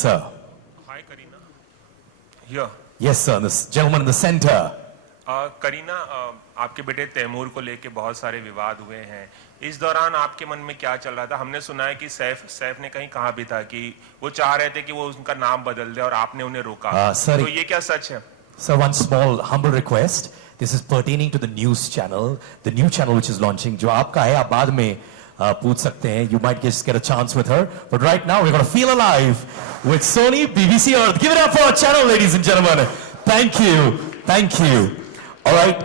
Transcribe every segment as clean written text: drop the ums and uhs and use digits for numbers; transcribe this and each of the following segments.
sir. Hi, Karina. Here. Yes, sir. This gentleman in the center. Kareena, आपके बेटे तैमूर को लेके बहुत सारे विवाद हुए हैं। इस दौरान आपके मन में क्या चल रहा था? हमने सुना है कि सैफ ने कहीं कहा भी था कि वो चाह रहे थे कि वो उनका नाम बदल दे और आपने उन्हें रोका। तो ये क्या सच है? Sir, one small humble request. This is pertaining to the news channel, the new channel which is launching. जो आपका है आप बाद में पूछ सकते हैं. You might just get a chance with her. But right now we're going to feel alive with Sony BBC Earth. Give it up for our channel, ladies and gentlemen. Thank you. Thank you. All right.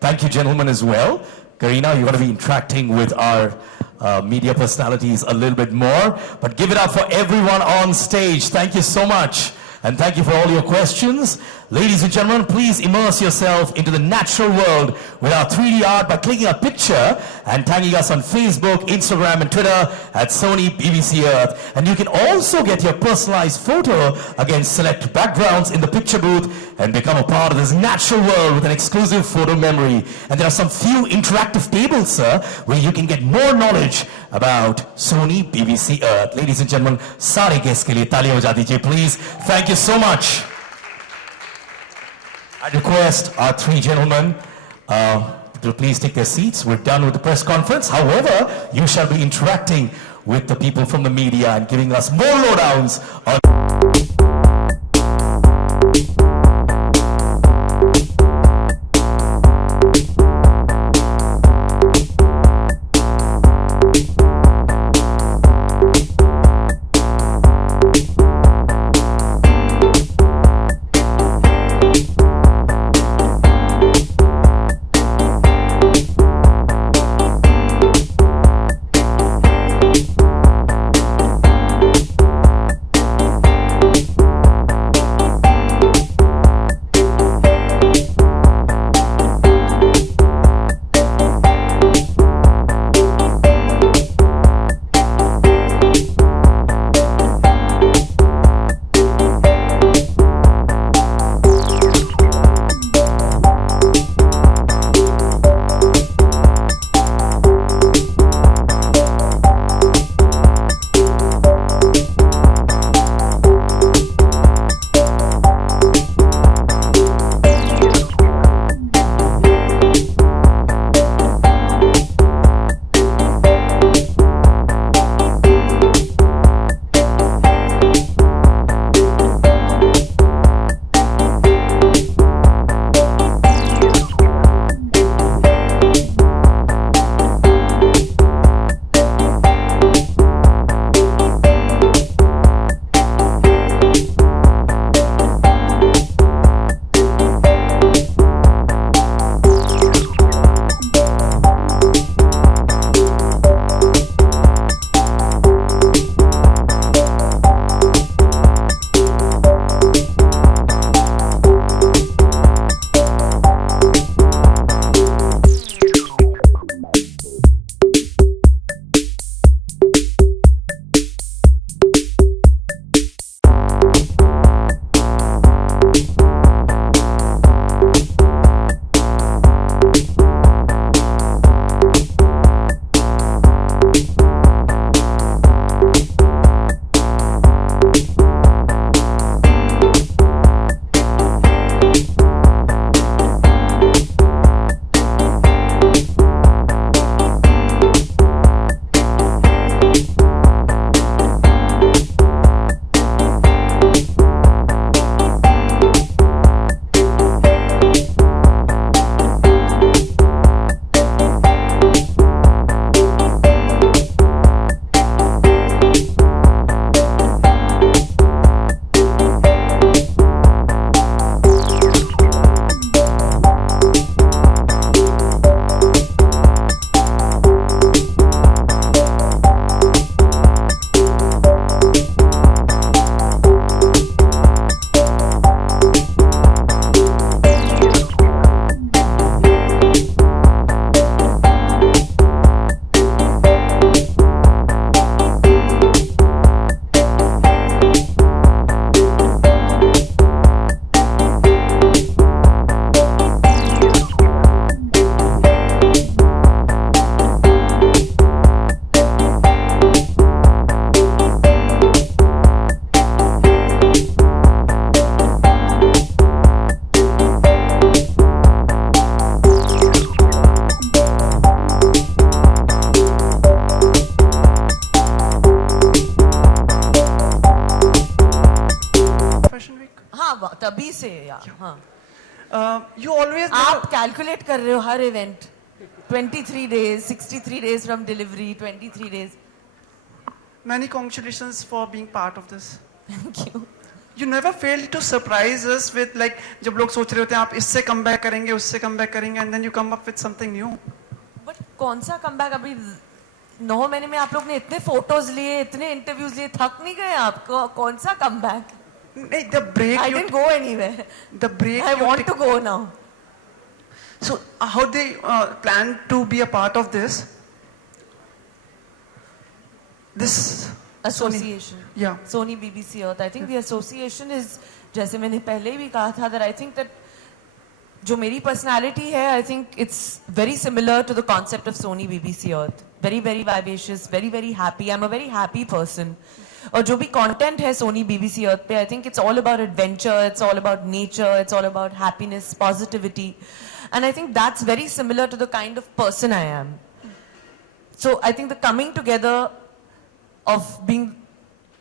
Thank you, gentlemen, as well. Karina, you're going to be interacting with our media personalities a little bit more. But give it up for everyone on stage. Thank you so much. And thank you for all your questions. Ladies and gentlemen, please immerse yourself into the natural world with our 3D art by clicking a picture and tagging us on Facebook, Instagram, and Twitter at Sony BBC Earth. And you can also get your personalized photo against select backgrounds in the picture booth and become a part of this natural world with an exclusive photo memory. And there are some few interactive tables, sir, where you can get more knowledge about Sony BBC Earth. Ladies and gentlemen, sare guests ke liye taaliyan ho ja dijiye, please. Thank you so much. I request our three gentlemen to please take their seats. We're done with the press conference. However, you shall be interacting with the people from the media and giving us more lowdowns on हाँ तभी से यार हाँ You always आप calculate कर रहे हो हर event 23 days 63 days from delivery 23 days many congratulations for being part of this. thank you You never fail to surprise us with like जब लोग सोच रहे होते हैं आप इससे कम बैक करेंगे उससे कम बैक करेंगे and then you come up with something new. But कौन सा कमबैक अभी 9 महीने में आप लोग ने इतने फोटोज लिए इतने इंटरव्यूज लिए थक नहीं गए आपको कौन सा कमबैक नहीं, the break I you didn't go anywhere the break I you want take- to go now So how they plan to be a part of this association Yeah. Sony BBC Earth I think the association is जैसे मैंने पहले भी कहा था that I think that जो मेरी personality है I think it's very similar to the concept of Sony BBC Earth very very vivacious very very happy I'm a very happy person और जो भी content है Sony BBC Earth पे I think it's all about adventure it's all about nature it's all about happiness positivity and I think that's very similar to the kind of person I am so I think the coming together of being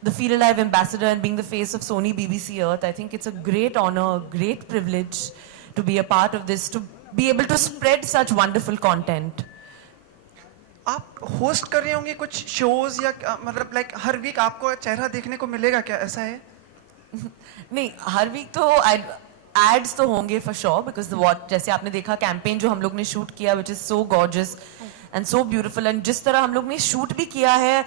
the Feel Alive ambassador and being the face of Sony BBC Earth, I think it's a great honor, a great privilege to be a part of this, to be able to spread such wonderful content. आप host कर रहे होंगे कुछ shows या मतलब like हर week आपको चेहरा देखने को मिलेगा क्या ऐसा है नहीं हर वीक तो एड्स तो होंगे फॉर श्योर बिकॉज जैसे आपने देखा कैंपेन जो हम लोग ने शूट किया which is so gorgeous and so beautiful and जिस तरह हम लोग ने शूट भी किया है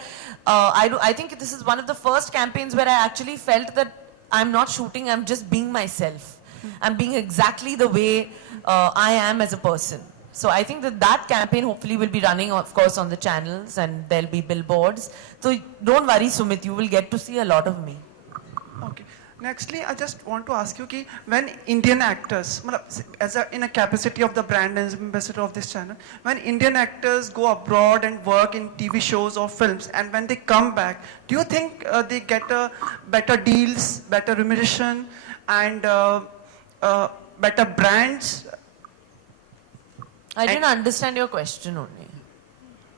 I think this is one of the first campaigns where I actually felt that I am not shooting I am just being myself I am being exactly the way I am as a person So I think that campaign hopefully will be running, of course, on the channels and there'll be billboards. So don't worry, Sumit, you will get to see a lot of me. Okay. Nextly, I just want to ask you कि when Indian actors, in a capacity of the brand and ambassador of this channel, when Indian actors go abroad and work in TV shows or films, and when they come back, do you think they get better deals, better remuneration, and better brands? I didn't understand your question only.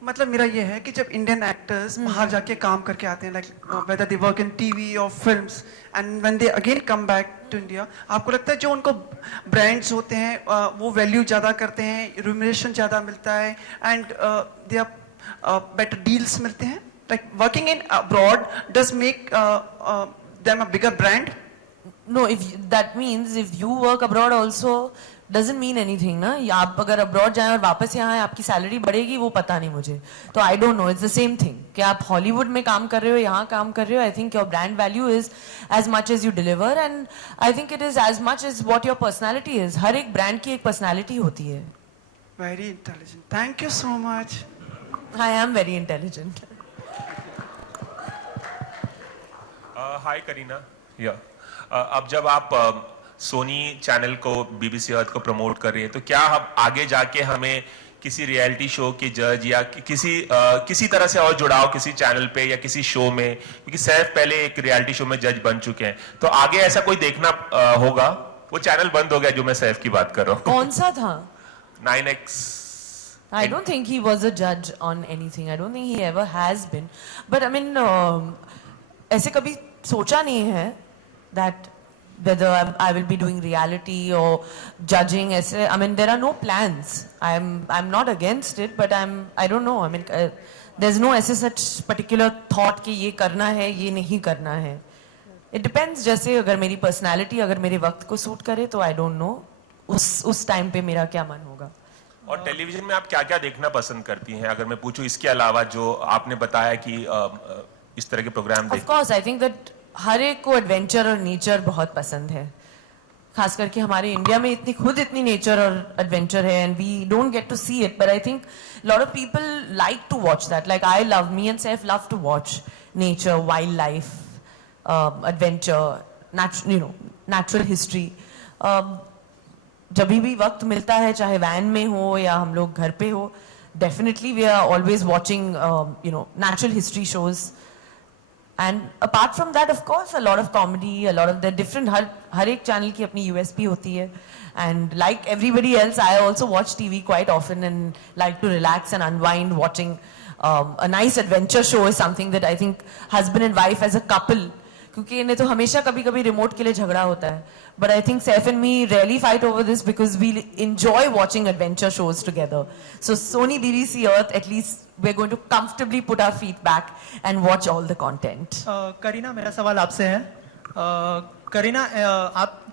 मतलब मेरा ये है कि जब Indian actors बाहर जाके काम करके आते हैं like whether they work in TV और films and when they again come back to India आपको लगता है जो उनको ब्रांड्स होते हैं वो वैल्यू ज़्यादा करते हैं रिम्यूनरेशन ज़्यादा मिलता है and they are better deals मिलते हैं like working in abroad does make them a bigger brand No, if that means if you work abroad also doesn't mean anything ना आप अगर abroad जाएं और वापस यहाँ आए आपकी सैलरी बढ़ेगी वो पता नहीं मुझे तो I don't know it's the same thing कि आप हॉलीवुड में काम कर रहे हो यहाँ काम कर रहे हो I think your brand value is as much as you deliver and I think it is as much as what your personality is हर एक ब्रांड की एक personality होती है very intelligent thank you so much I am very intelligent हाय करीना या अब जब आप Sony channel को बीबीसी अर्थ को प्रमोट कर रही है तो क्या हम आगे जाके हमें किसी रियलिटी शो के जज या किसी तरह से और जुड़ाव किसी चैनल पे या किसी शो में क्योंकि सैफ पहले एक रियलिटी शो में जज बन चुके हैं तो आगे ऐसा कोई देखना होगा वो चैनल बंद हो गया जो मैं सैफ की बात कर रहा हूँ कौन सा था 9X I don't think he was a judge on anything. I don't think he ever has been. But I mean, ऐसे कभी सोचा नहीं है that whether I will be doing reality or judging. ऐसे, I mean, there are no plans. I'm not against it, but I don't know. I mean, there's no ऐसे such particular thought कि ये करना है, ये नहीं करना है. It depends. जैसे अगर मेरी personality अगर मेरे वक्त को सूट करे तो I don't know. उस टाइम पे मेरा क्या मन होगा. और टेलीविजन में आप क्या क्या देखना पसंद करती हैं अगर मैं पूछूं इसके अलावा जो आपने बताया कि इस तरह के programme Of course, I think that हर एक को एडवेंचर और नेचर बहुत पसंद है खास करके हमारे इंडिया में इतनी नेचर और एडवेंचर है and we don't get to see it but I think lot of people like to watch that like I love me and self love to watch nature wildlife adventure natural history जब भी वक्त मिलता है चाहे van में हो या हम लोग घर पे हो definitely we are always watching natural history shows And apart from that, of course, a lot of comedy, a lot of the different, हर एक channel की अपनी USP होती है. And like everybody else, I also watch TV quite often and like to relax and unwind. Watching a nice adventure show is something that I think husband and wife as a couple क्योंकि इन्हें तो हमेशा कभी कभी remote के लिए झगड़ा होता है. But I think Saif and me rarely fight over this because we enjoy watching adventure shows together. So Sony BBC Earth, at least we're going to comfortably put our feet back and watch all the content. Kareena, मेरा सवाल आपसे है. करीना,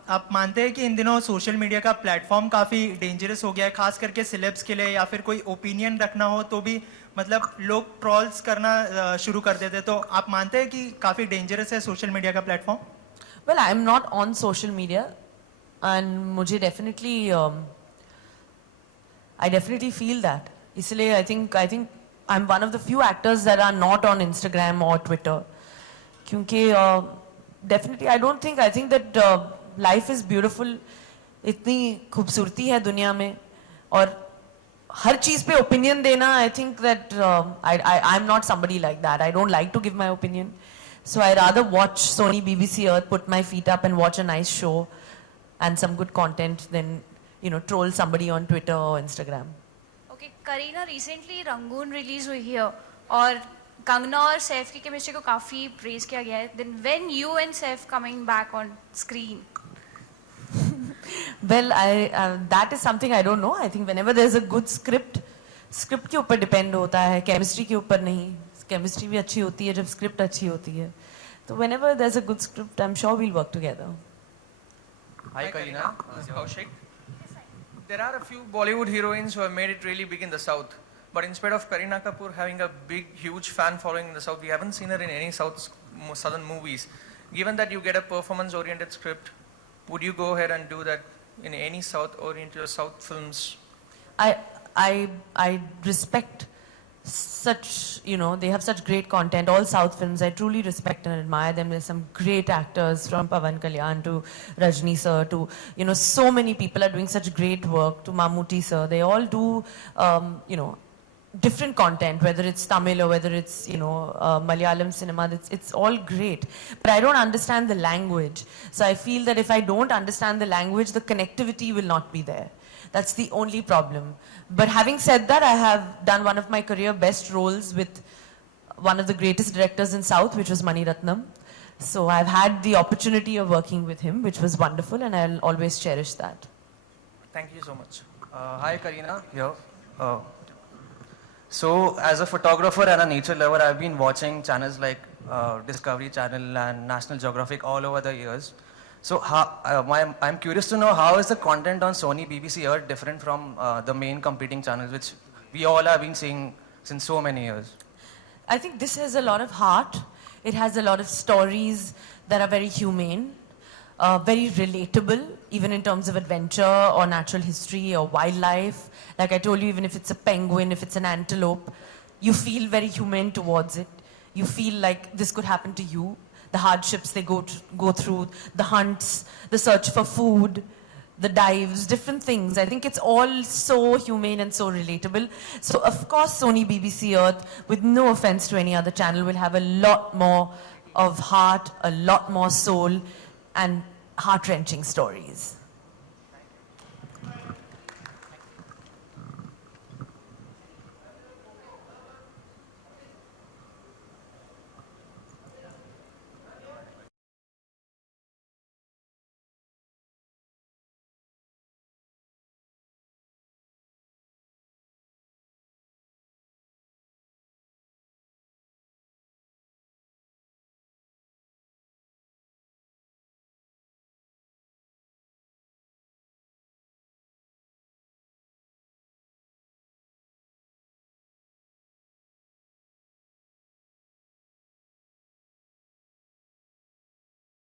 आप मानते हैं कि इन दिनों social media का प्लेटफॉर्म काफ़ी डेंजरस हो गया है, खास करके सिलेब्स के लिए, या फिर कोई ओपिनियन रखना हो तो भी मतलब लोग ट्रॉल्स करना शुरू कर देते, तो आप मानते हैं कि काफ़ी डेंजरस है सोशल मीडिया का platform? Well, I am not on social media, and मुझे definitely, I definitely feel that. इसलिए I think I'm one of the few actors that are not on Instagram or Twitter. क्योंकि definitely I think that life is beautiful. इतनी खूबसूरती है दुनिया में, और हर चीज पे opinion देना, I think that I'm not somebody like that. I don't like to give my opinion. So I rather watch Sony BBC Earth, put my feet up and watch a nice show and some good content than, troll somebody on Twitter or Instagram. Okay, Kareena, recently Rangoon release हुई है और कंगना और सैफ की chemistry को काफी praise किया गया है. Then when you and Saif coming back on screen? Well, that is something I don't know. I think whenever there's a good script के ऊपर depend होता है, chemistry के ऊपर नहीं. Chemistry भी अच्छी होती है जब script अच्छी होती है. So whenever there's a good script, I'm sure we'll work together. Hi Kareena, this is Kaushik. There are a few Bollywood heroines who have made it really big in the South. But instead of Kareena Kapoor having a big, huge fan following in the South, we haven't seen her in any southern movies. Given that you get a performance-oriented script, would you go ahead and do that in any South-oriented or South films? I respect such, they have such great content, all South films. I truly respect and admire them. There's some great actors from Pawan Kalyan to Rajni sir to, so many people are doing such great work, to Mammootty sir. They all do, different content, whether it's Tamil or whether it's, Malayalam cinema, it's all great. But I don't understand the language. So I feel that if I don't understand the language, the connectivity will not be there. That's the only problem. But having said that, I have done one of my career best roles with one of the greatest directors in South, which was Mani Ratnam. So I've had the opportunity of working with him, which was wonderful, and I'll always cherish that. Thank you so much. Hi Kareena, here. So as a photographer and a nature lover, I've been watching channels like Discovery Channel and National Geographic all over the years. So I'm curious to know, how is the content on Sony BBC Earth different from the main competing channels, which we all have been seeing since so many years? I think this has a lot of heart. It has a lot of stories that are very humane, very relatable, even in terms of adventure or natural history or wildlife. Like I told you, even if it's a penguin, if it's an antelope, you feel very humane towards it. You feel like this could happen to you. The hardships they go through, the hunts, the search for food, the dives, different things. I think it's all so humane and so relatable. So of course Sony BBC Earth, with no offense to any other channel, will have a lot more of heart, a lot more soul, and heart-wrenching stories.